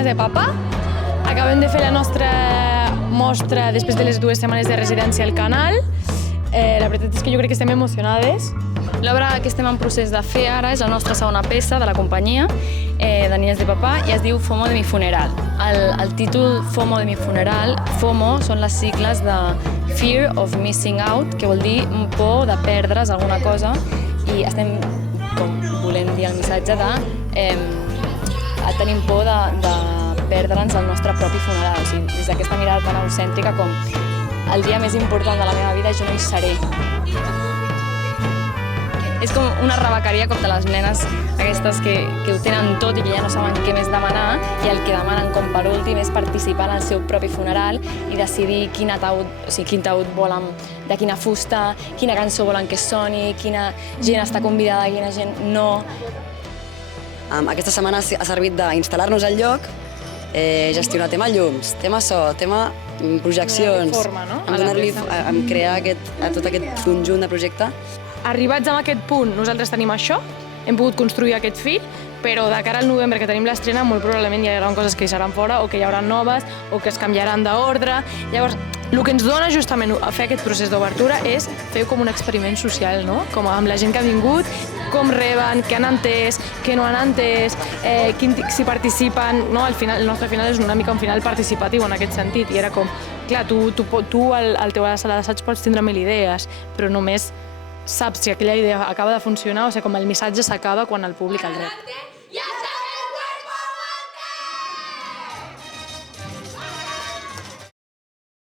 Niñas de Papa. Acabem de fer la nostra mostra després de les 2 setmanes de residència al Canal. La veritat és que jo crec que estem emocionades. L'obra que estem en procés de fer ara és la nostra segona peça de la companyia de Niñas de Papà i es diu FOMO de mi funeral. El títol FOMO de mi funeral, FOMO són les sigles de Fear of Missing Out, que vol dir por de perdre's alguna cosa, i estem volent dir el missatge de tenim por de perdre'ns el nostre propi funeral. O sigui, des d'aquesta mirada tan egocèntrica com el dia més important de la meva vida jo no hi seré. És com una rebequeria com de les nenes aquestes que ho tenen tot i que ja no saben què més demanar, i el que demanen com per últim és participar en el seu propi funeral i decidir quin taüt volen, de quina fusta, quina cançó volen que soni, quina gent està convidada, quina gent no. Aquesta setmana ha servit d'instal·lar-nos al lloc, gestionar tema llums, tema so, tema projeccions, crear tot aquest conjunt de projecte. Arribats a aquest punt, nosaltres tenim això, hem pogut construir aquest fil, però de cara al novembre, que tenim l'estrena, molt probablement hi haurà coses que hi seran fora, o que hi haurà noves, o que es canviaran d'ordre. Llavors, el que ens dona justament a fer aquest procés d'obertura és fer com un experiment social, no? Com amb la gent que ha vingut, com reben, què han entès, què no han entès, si participen, no? El nostre final és una mica un final participatiu en aquest sentit, i era com, clar, tu al teu sala d'assaig pots tindre 1000 idees, però només saps si aquella idea acaba de funcionar, o sigui, com el missatge s'acaba quan el públic el rep.